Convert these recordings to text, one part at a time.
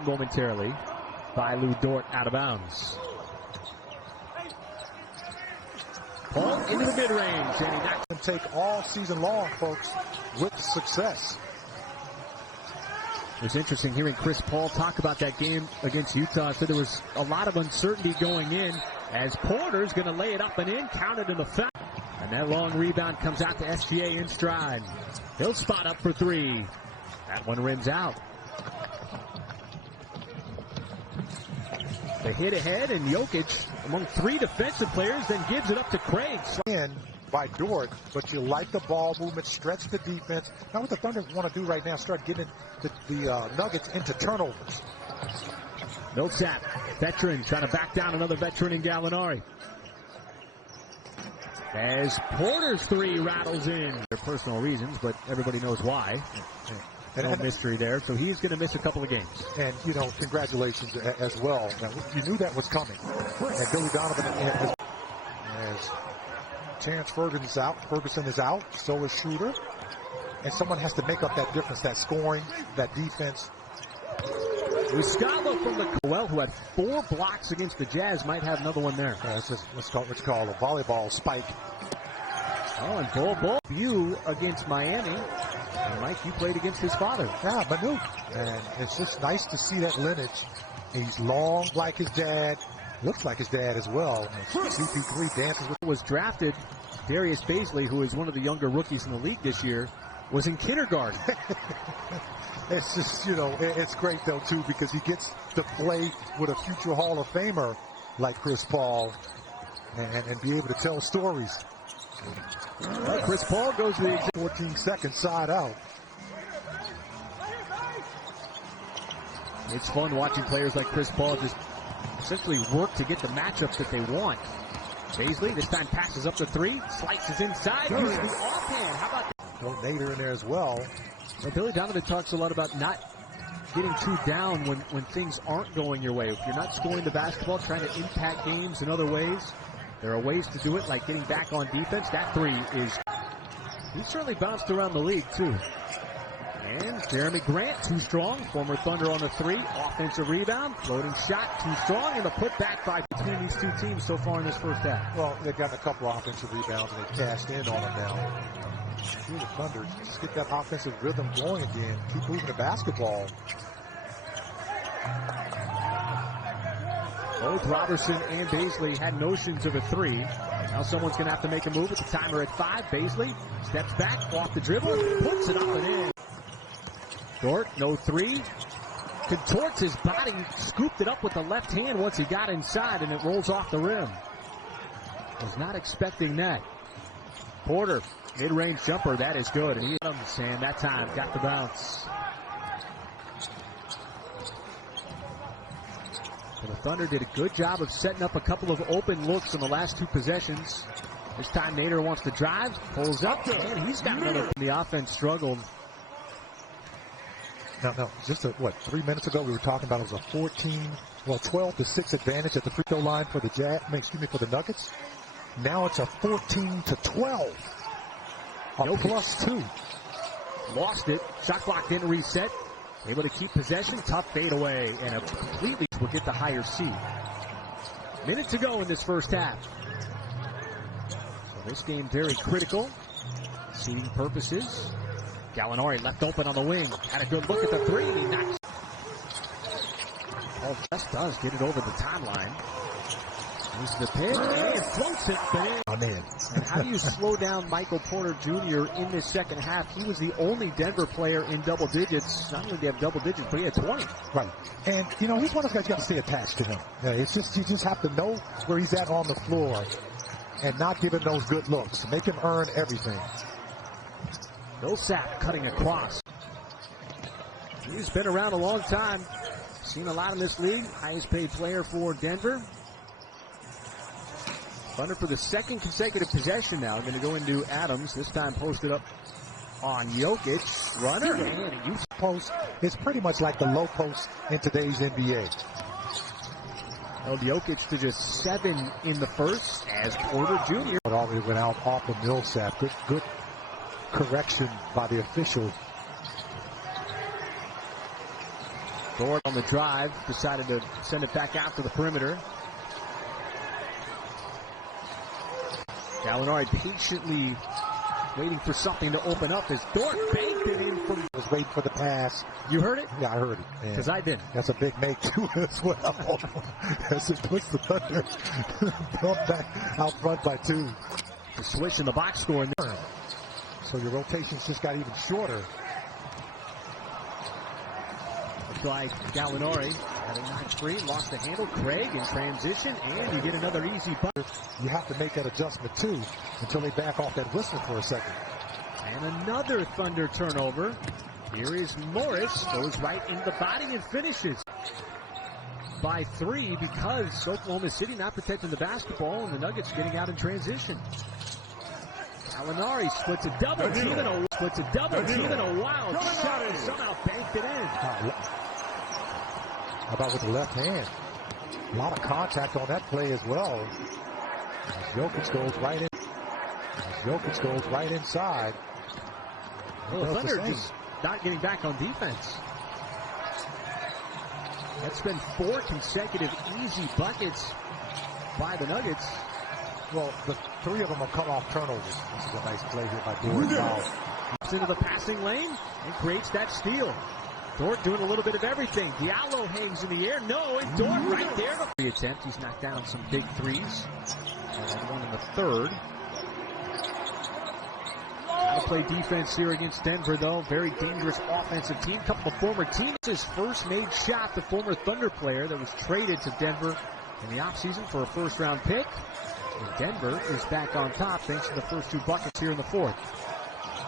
taken momentarily by Lou Dort out of bounds. Paul into the mid-range, and he knocks him. Take all season long, folks, with success. It was interesting hearing Chris Paul talk about that game against Utah. So there was a lot of uncertainty going in as Porter's going to lay it up and in, counted in the foul. And that long rebound comes out to SGA in stride. He'll spot up for three. That one rims out. The hit ahead, and Jokic among three defensive players, then gives it up to Craig. In by Dort, but you like the ball movement, stretch the defense. Now what the Thunder want to do right now, start getting the Nuggets into turnovers. Millsap, veteran, trying to back down another veteran in Gallinari. As Porter's three rattles in. For personal reasons, but everybody knows why. No mystery there, so he's going to miss a couple of games. And, you know, congratulations as well. Now, you knew that was coming. And Billy Donovan, as Terrence Ferguson is out, so is Schroeder. And someone has to make up that difference, that scoring, that defense. Muscala from the Coel, who had 4 blocks against the Jazz, might have another one there. That's just what's called a volleyball spike. Oh, and ball view against Miami. And Mike, you played against his father. Yeah, Manu. And it's just nice to see that lineage. He's long like his dad. Looks like his dad as well. CP3 dances with. Was drafted. Darius Baisley, who is one of the younger rookies in the league this year, was in kindergarten. It's just, you know, it's great though too, because he gets to play with a future Hall of Famer like Chris Paul and be able to tell stories. Well, Chris Paul goes to the 14 seconds side out. It's fun watching players like Chris Paul just essentially work to get the matchups that they want. Baisley this time passes up the three, slices inside, uses the offhand. How about that? Throw Nader in there as well. Well, Billy Donovan talks a lot about not getting too down when things aren't going your way. If you're not scoring the basketball, trying to impact games in other ways, there are ways to do it, like getting back on defense. That three is... He's certainly bounced around the league, too. And Jeremy Grant, too strong. Former Thunder on the three. Offensive rebound. Floating shot, too strong. And the putback by between these two teams so far in this first half. Well, they've gotten a couple of offensive rebounds, and they've cashed in on them now. The Thunder just get that offensive rhythm going again. Keep moving the basketball. Both Robertson and Baisley had notions of a three. Now someone's going to have to make a move with the timer at 5. Baisley steps back, off the dribble, puts it up and in. Dort, no three. Contorts his body, scooped it up with the left hand once he got inside, and it rolls off the rim. Was not expecting that. Porter, mid-range jumper, that is good. And he and that time got the bounce. So the Thunder did a good job of setting up a couple of open looks in the last 2 possessions. This time Nader wants to drive, pulls up, and he's got another. The offense struggled. Now, just 3 minutes ago we were talking about it was a 12-6 advantage at the free throw line for the for the Nuggets. Now it's a 14-12. A +2. Lost it. Shot clock didn't reset. Able to keep possession. Tough fade away. And a completely will get the higher seed. Minute to go in this first half. So this game very critical. Seeding purposes. Gallinari left open on the wing. Had a good look at the three. He knocks. Paul just does get it over the timeline. Here's the pin and floats it in. And how do you slow down Michael Porter Jr. in this second half? He was the only Denver player in double digits. Not only did he have double digits, but he had 20. Right. And, you know, he's one of those guys you got to stay attached to him. Yeah, it's just, you just have to know where he's at on the floor and not give him those good looks. Make him earn everything. Millsap cutting across. He's been around a long time. Seen a lot in this league. Highest paid player for Denver. Thunder for the second consecutive possession now. Going to go into Adams. This time posted up on Jokic. Runner and a use post. It's pretty much like the low post in today's NBA. Held Jokic to just 7 in the first as Porter Jr. But already went out off of Millsap. Good correction by the official. Dort on the drive, decided to send it back out to the perimeter. Gallinari patiently waiting for something to open up as Dort banked it in from... Was waiting for the pass. You heard it? Yeah, I heard it. Because I didn't. That's a big make too as well. As it puts the Thunder back out front by 2. The swish in the box score. So your rotations just got even shorter. Looks like Gallinari had a 9-3, lost the handle. Craig in transition, and you get another easy bucket. You have to make that adjustment too until they back off that whistle for a second. And another Thunder turnover. Here is Morris, goes right in the body and finishes by 3 because Oklahoma City not protecting the basketball and the Nuggets getting out in transition. Gallinari splits a double team and a wild shot and somehow banked it in. How about with the left hand? A lot of contact on that play as well. As Jokic goes right in. Jokic goes right inside. Well, the Thunder just not getting back on defense. That's been 4 consecutive easy buckets by the Nuggets. Well, the 3 of them have come off turnovers. This is a nice play here by Dort. Gets into the passing lane and creates that steal. Dort doing a little bit of everything. Diallo hangs in the air. No, and Dort right there. The attempt. He's knocked down some big threes. And one in the third. Got to play defense here against Denver, though. Very dangerous offensive team. Couple of former teams. His first made shot, the former Thunder player that was traded to Denver in the offseason for a first-round pick. And Denver is back on top thanks to the first 2 buckets here in the 4th.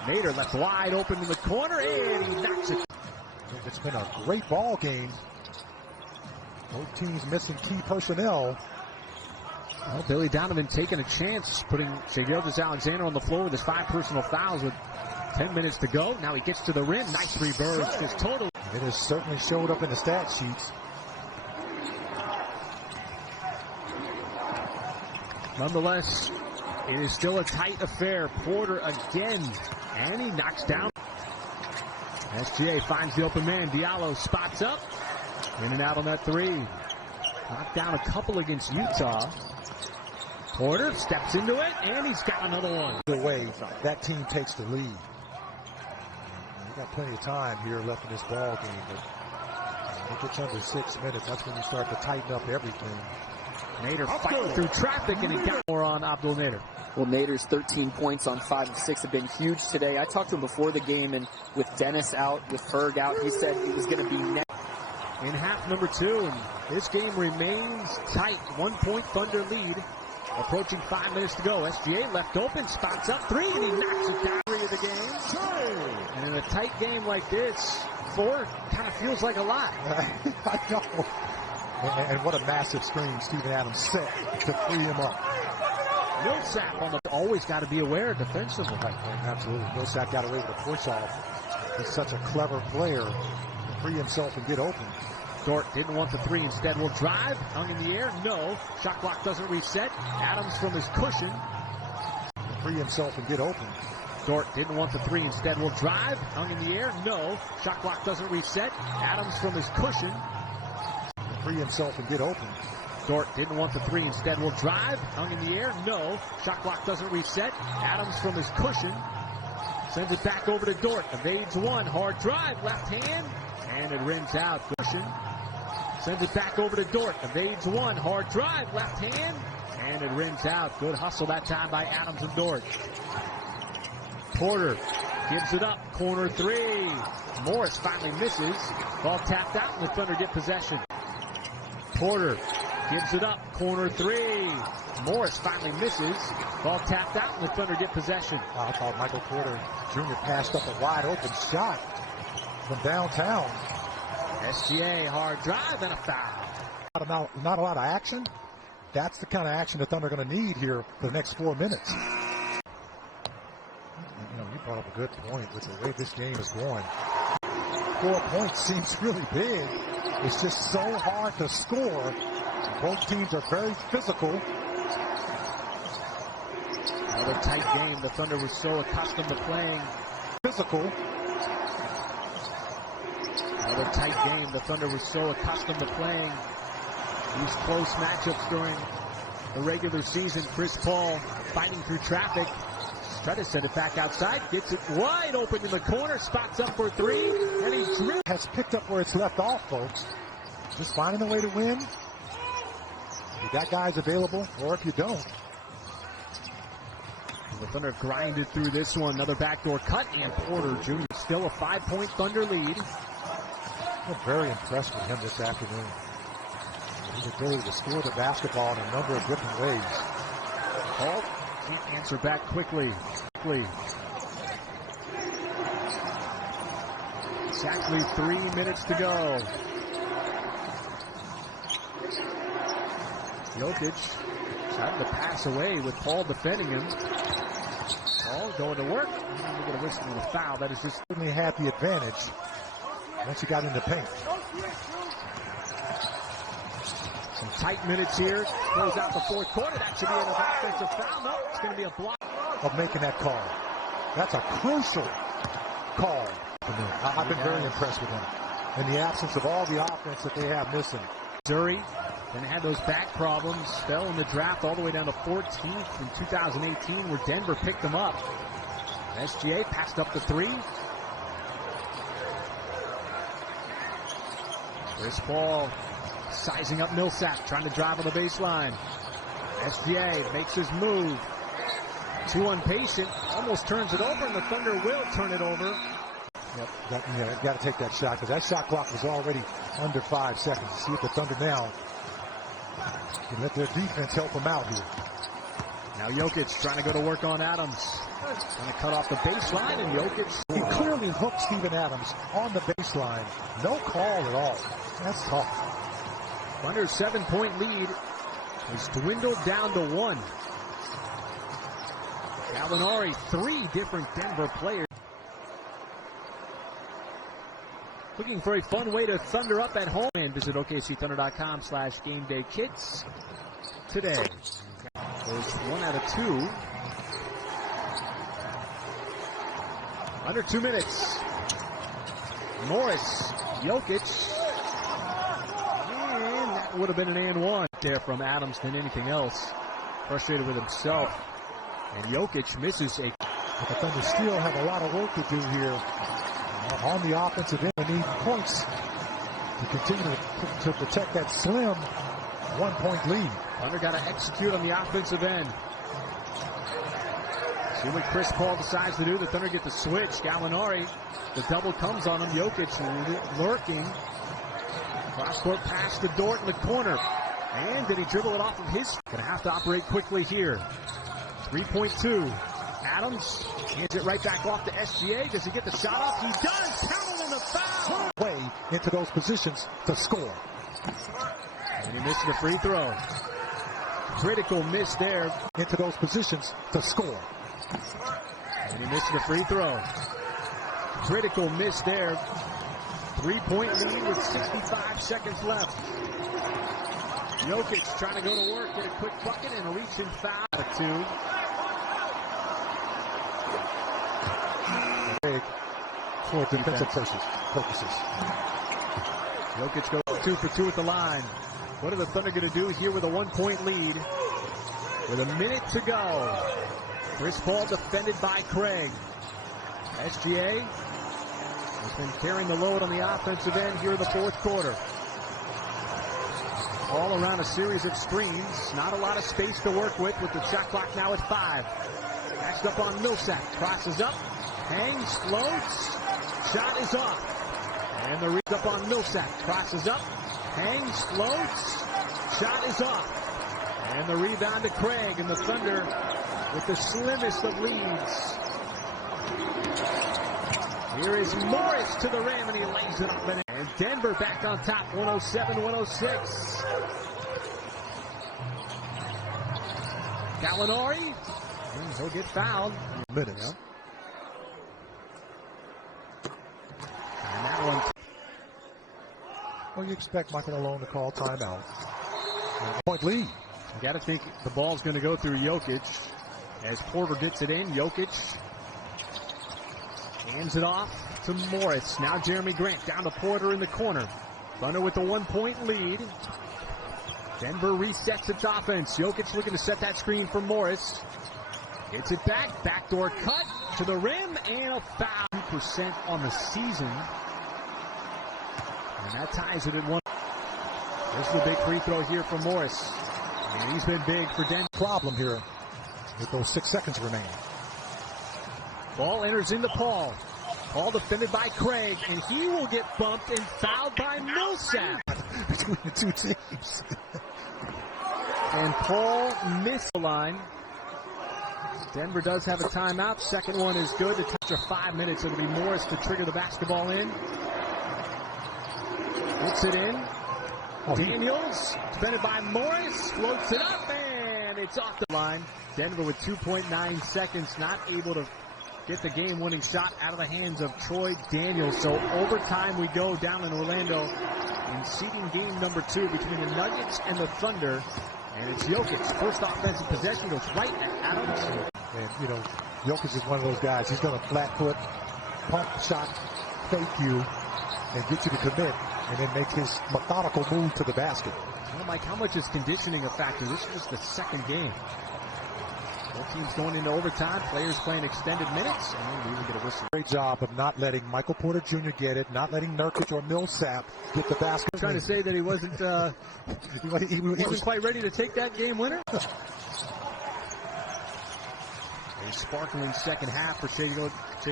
Nader left wide open in the corner, and he knocks it. It's been a great ball game. Both teams missing key personnel. Well, Billy Donovan taking a chance, putting Shai Gilgeous-Alexander on the floor with his 5 personal fouls with 10 minutes to go. Now he gets to the rim. Nice reverse. Just total. It has certainly showed up in the stat sheets. Nonetheless, it is still a tight affair. Porter again, and he knocks down. SGA finds the open man. Diallo spots up. In and out on that 3. Knocked down a couple against Utah. Porter steps into it, and he's got another one. The way that team takes the lead. You got plenty of time here left in this ball game, but when it gets under 6 minutes, that's when you start to tighten up everything. Nader fighting through traffic, and he got more on Abdul Nader. Well, Nader's 13 points on 5 of 6 have been huge today. I talked to him before the game, and with Dennis out, with Ferg out, he said it was going to be next. In half number 2, and this game remains tight. 1-point Thunder lead. Approaching 5 minutes to go. SGA left open, spots up 3, and he knocks it down. 3 of the game. And in a tight game like this, 4 kind of feels like a lot. I know. And what a massive screen Steven Adams set to free him up. Millsap on the always got to be aware defensively. Right, absolutely. Millsap got away with a push off. He's such a clever player to free himself and get open. Dort didn't want the 3, instead will drive. Hung in the air, no. Shot clock doesn't reset. Adams from his cushion. Free himself and get open. Dort didn't want the 3, instead will drive. Hung in the air, no. Shot clock doesn't reset. Adams from his cushion. Free himself and get open. Dort didn't want the 3, instead will drive. Hung in the air, no. Shot clock doesn't reset. Adams from his cushion. Sends it back over to Dort. Evades 1. Hard drive. Left hand. And it rims out. Cushion. Sends it back over to Dort. Evades 1. Hard drive. Left hand. And it rims out. Good hustle that time by Adams and Dort. Porter gives it up. Corner 3. Morris finally misses. Ball tapped out and the Thunder get possession. Porter gives it up. Corner 3. Morris finally misses. Ball tapped out and the Thunder get possession. I thought Michael Porter Jr. passed up a wide open shot from downtown. SGA hard drive and a foul. Not a lot of action. That's the kind of action the Thunder are going to need here for the next 4 minutes. You brought up a good point with the way this game is going. 4 points seems really big. It's just so hard to score. Both teams are very physical. Another tight game. The Thunder was so accustomed to playing physical. Another tight game. The Thunder was so accustomed to playing these close matchups during the regular season. Chris Paul fighting through traffic. Try to send it back outside. Gets it wide open in the corner. Spots up for three. And he has picked up where it's left off, folks. Just finding a way to win. You got guys available, or if you don't. The Thunder grinded through this one. Another backdoor cut, and Porter Jr. Still a 5-point Thunder lead. I'm very impressed with him this afternoon. His ability to score the basketball in a number of different ways. Paul can't answer back quickly. Exactly 3 minutes to go. Jokic trying to pass away with Paul defending him. Paul going to work. We're going to whistle on a foul. That is just certainly had the advantage once you got in the paint. Some tight minutes here. Close out the fourth quarter. That should be an offensive foul. No, it's going to be a block. Of making that call. That's a crucial call for me. I've been very impressed with him. In the absence of all the offense that they have missing. Missouri then had those back problems. Fell in the draft all the way down to 14th in 2018 where Denver picked them up. SGA passed up the three. Chris Paul sizing up Millsap, trying to drive on the baseline. SGA makes his move. Too impatient, almost turns it over, and the Thunder will turn it over. Yep, got to take that shot, because that shot clock was already under 5 seconds. See if the Thunder now can let their defense help them out here. Now Jokic trying to go to work on Adams. Trying to cut off the baseline, and Jokic. He clearly hooked Steven Adams on the baseline. No call at all. That's tough. Thunder's 7-point lead has dwindled down to 1. Gallinari, 3 different Denver players. Looking for a fun way to Thunder up at home. And visit OKCThunder.com/GameDayKits today. There's 1 out of 2. Under 2 minutes. Morris, Jokic. And that would have been an and one there from Adams than anything else. Frustrated with himself. And Jokic misses a. But the Thunder still have a lot of work to do here on the offensive end. They need points to continue to protect that slim 1-point lead. Thunder got to execute on the offensive end. See what Chris Paul decides to do. The Thunder get the switch. Gallinari, the double comes on him. Jokic lurking. Cross-court pass to Dort in the corner. And did he dribble it off of his? Going to have to operate quickly here. 3.2. Adams hands it right back off to SGA. Does he get the shot off? He does. Counted in the foul. Way into those positions to score. And he missed the free throw. Critical miss there. Into those positions to score. And he missed the free throw. Critical miss there. 3-point lead with 65 seconds left. Jokic trying to go to work, get a quick bucket, and a reaching foul. 2. For defensive purposes. Jokic goes 2 for 2 at the line. What are the Thunder going to do here with a 1-point lead? With a minute to go. Chris Paul defended by Craig. SGA has been carrying the load on the offensive end here in the fourth quarter. All around a series of screens. Not a lot of space to work with the shot clock now at 5. Matched up on Millsap. Crosses up. Hangs, floats. Shot is off. And the read up on Millsap. Crosses up. Hangs, floats. Shot is off. And the rebound to Craig, and the Thunder with the slimmest of leads. Here is Morris to the rim, and he lays it up. And Denver back on top, 107-106. Gallinari, and he'll get fouled. Minutes. And that one. Well, you expect Michael Malone to call timeout. 1-point lead. You got to think the ball's going to go through Jokic as Porter gets it in. Jokic Hands it off to Morris. Now Jeremy Grant down to Porter in the corner. Thunder with a 1-point lead. Denver resets its offense. Jokic looking to set that screen for Morris. Gets it back. Backdoor cut to the rim and a foul. 2% on the season. And that ties it at 1. This is a big free throw here for Morris. And he's been big for Denver. Problem here with those 6 seconds remaining. Ball enters into Paul. Paul defended by Craig, and he will get bumped and fouled by Millsap. Between the two teams. And Paul missed the line. Denver does have a timeout. Second one is good. To touch of 5 minutes, it'll be Morris to trigger the basketball in. Gets it in. Daniels, defended by Morris, floats it up, and it's off the line. Denver with 2.9 seconds, not able to get the game-winning shot out of the hands of Troy Daniels. So overtime we go down in Orlando in seeding game number 2 between the Nuggets and the Thunder. And it's Jokic. First offensive possession goes right at Adams. And, you know, Jokic is one of those guys. He's going to flat foot, pump shot, fake you, and get you to commit, and then make his methodical move to the basket. Well, Mike, how much is conditioning a factor? This is just the second game. Both teams going into overtime, players playing extended minutes, and we will get a whistle. Great job of not letting Michael Porter Jr. get it, not letting Nurkic or Millsap get the basket. I'm trying to say that he wasn't he wasn't quite ready to take that game winner. A sparkling second half for Shai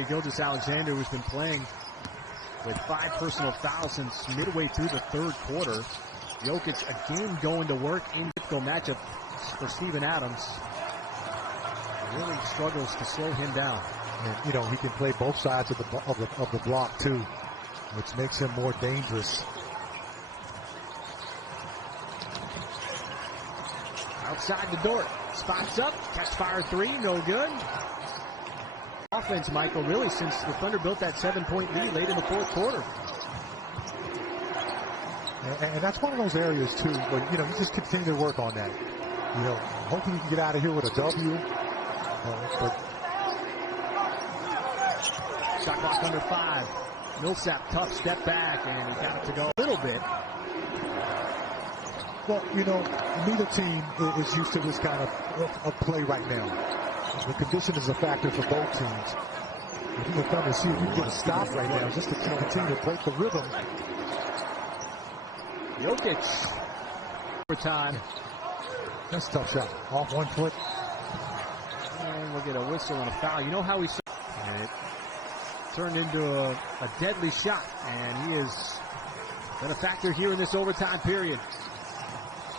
Gilgeous-Alexander, who's been playing with 5 personal fouls since midway through the third quarter. Jokic, a game going to work in difficult matchup for Steven Adams. Really struggles to slow him down. And, you know, he can play both sides of the block too, which makes him more dangerous. Outside the door, spots up, catch fire 3, no good. Offense, Michael, really since the Thunder built that 7-point lead late in the fourth quarter. And that's one of those areas too where, you know, you just continue to work on that. You know, hopefully you can get out of here with a W. Shot clock under 5. Millsap, tough step back, and he got it to go a little bit. Well, you know, neither team is used to this kind of play right now. The condition is a factor for both teams. If you can come and see if you can get a stop right now, just to continue to break the rhythm. Jokic. Overtime. That's a tough shot. Off 1 foot. And we'll get a whistle and a foul. You know how it turned into a deadly shot, and he has been a factor here in this overtime period.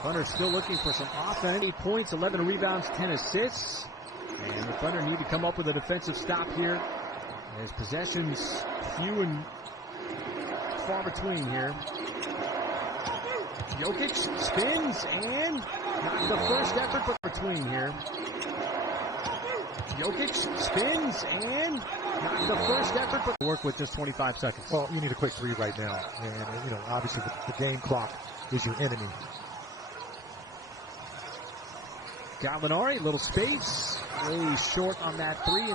Thunder still looking for some offense. 8 points, 11 rebounds, 10 assists. And the Thunder need to come up with a defensive stop here. As possessions few and far between here. Jokic spins and not the first effort, but between here. Jokic spins and not the first effort, but work with just 25 seconds. Well, you need a quick 3 right now. And, you know, obviously the game clock is your enemy. Gallinari, little space. Way short on that 3.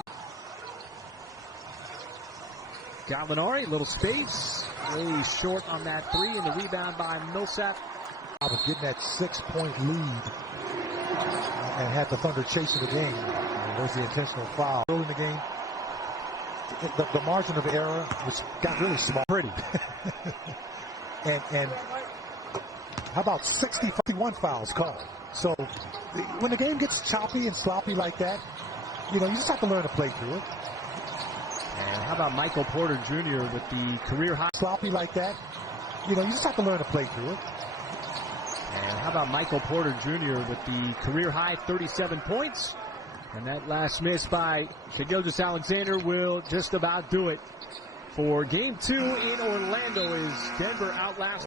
Gallinari, little space. Way short on that 3. And the rebound by Millsap. Of getting that 6-point lead and had the Thunder chasing the game. And there's the intentional foul. Early in the game, the margin of error got really small. Pretty. and how about 51 fouls called? So when the game gets choppy and sloppy like that, you know, you just have to learn to play through it. And how about Michael Porter Jr. with the career high? Sloppy like that, you know, you just have to learn to play through it. And how about Michael Porter Jr. with the career high 37 points? And that last miss by Shai Gilgeous-Alexander will just about do it for game 2 in Orlando as Denver outlasts.